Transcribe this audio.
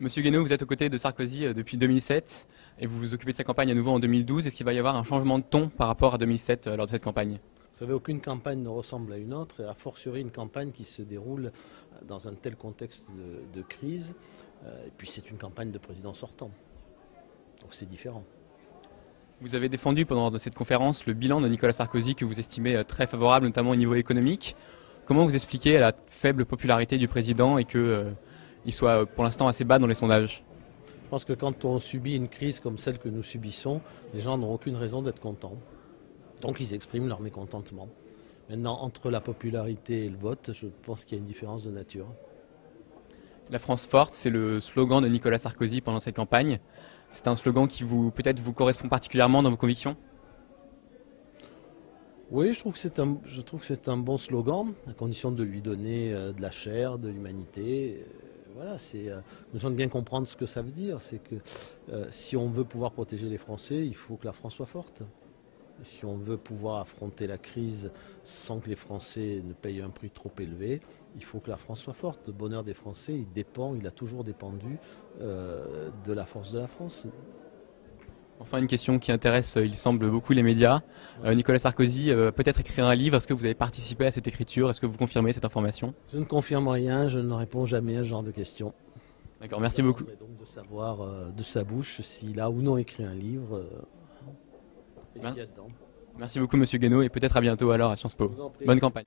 Monsieur Guénaud, vous êtes aux côtés de Sarkozy depuis 2007 et vous vous occupez de sa campagne à nouveau en 2012. Est-ce qu'il va y avoir un changement de ton par rapport à 2007 lors de cette campagne? Vous savez, aucune campagne ne ressemble à une autre, et a fortiori une campagne qui se déroule dans un tel contexte de crise. Et puis c'est une campagne de président sortant. Donc c'est différent. Vous avez défendu pendant cette conférence le bilan de Nicolas Sarkozy que vous estimez très favorable, notamment au niveau économique. Comment vous expliquez la faible popularité du président et qu'il soit pour l'instant assez bas dans les sondages? Je pense que quand on subit une crise comme celle que nous subissons, les gens n'ont aucune raison d'être contents. Donc ils expriment leur mécontentement. Maintenant, entre la popularité et le vote, je pense qu'il y a une différence de nature. La France forte, c'est le slogan de Nicolas Sarkozy pendant cette campagne. C'est un slogan qui peut-être vous correspond particulièrement dans vos convictions? Oui, je trouve que c'est un bon slogan, à condition de lui donner de la chair, de l'humanité. Voilà, nous avons besoin de bien comprendre ce que ça veut dire. C'est que si on veut pouvoir protéger les Français, il faut que la France soit forte. Et si on veut pouvoir affronter la crise sans que les Français ne payent un prix trop élevé, il faut que la France soit forte. Le bonheur des Français, il a toujours dépendu de la force de la France. Enfin, une question qui intéresse, il semble, beaucoup les médias. Nicolas Sarkozy peut-être écrire un livre. Est-ce que vous avez participé à cette écriture? Est-ce que vous confirmez cette information? Je ne confirme rien, je ne réponds jamais à ce genre de questions. D'accord, merci beaucoup. Donc de savoir de sa bouche s'il a ou non écrit un livre et s'il y a dedans. Merci beaucoup Monsieur Guénaud et peut-être à bientôt alors à Sciences Po. Bonne campagne.